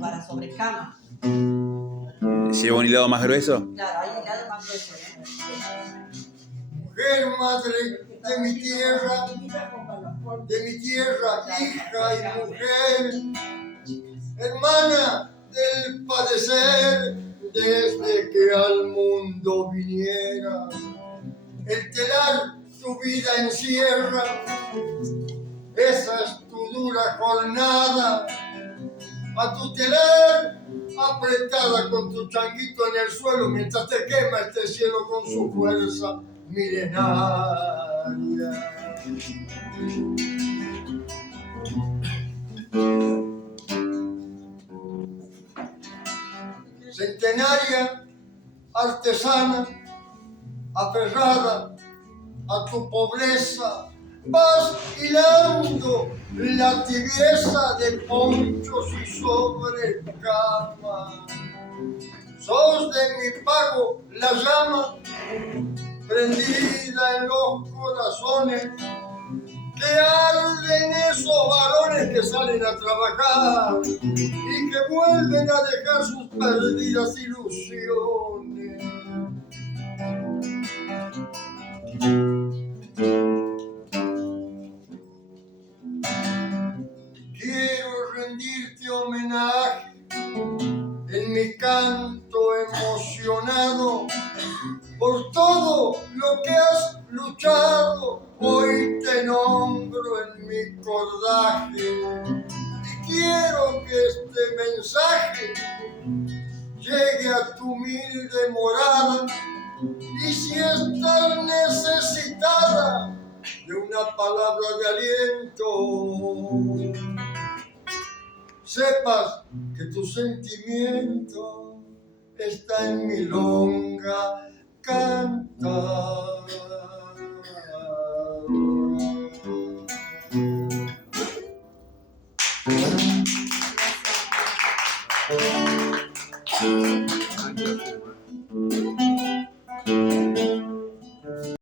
para sobre cama. ¿Lleva un hilado más grueso? Claro, hay hilado más grueso. Mujer, madre de mi tierra, hija y mujer, hermana del padecer, desde que al mundo viniera, el telar tu vida encierra, esa es tu dura jornada, a tu telar apretada con tu changuito en el suelo mientras te quema este cielo con su fuerza milenaria. Centenaria, artesana, aferrada a tu pobreza, vas hilando la tibieza de ponchos y sobrecama. Sos de mi pago la llama prendida en los corazones que arden esos varones que salen a trabajar y que vuelven a dejar sus perdidas ilusiones. Quiero rendirte homenaje en mi canto emocionado por todo lo que has luchado. Hoy te nombro en mi cordaje y quiero que este mensaje llegue a tu humilde morada. Y si estás necesitada de una palabra de aliento, sepas que tu sentimiento está en milonga cantar.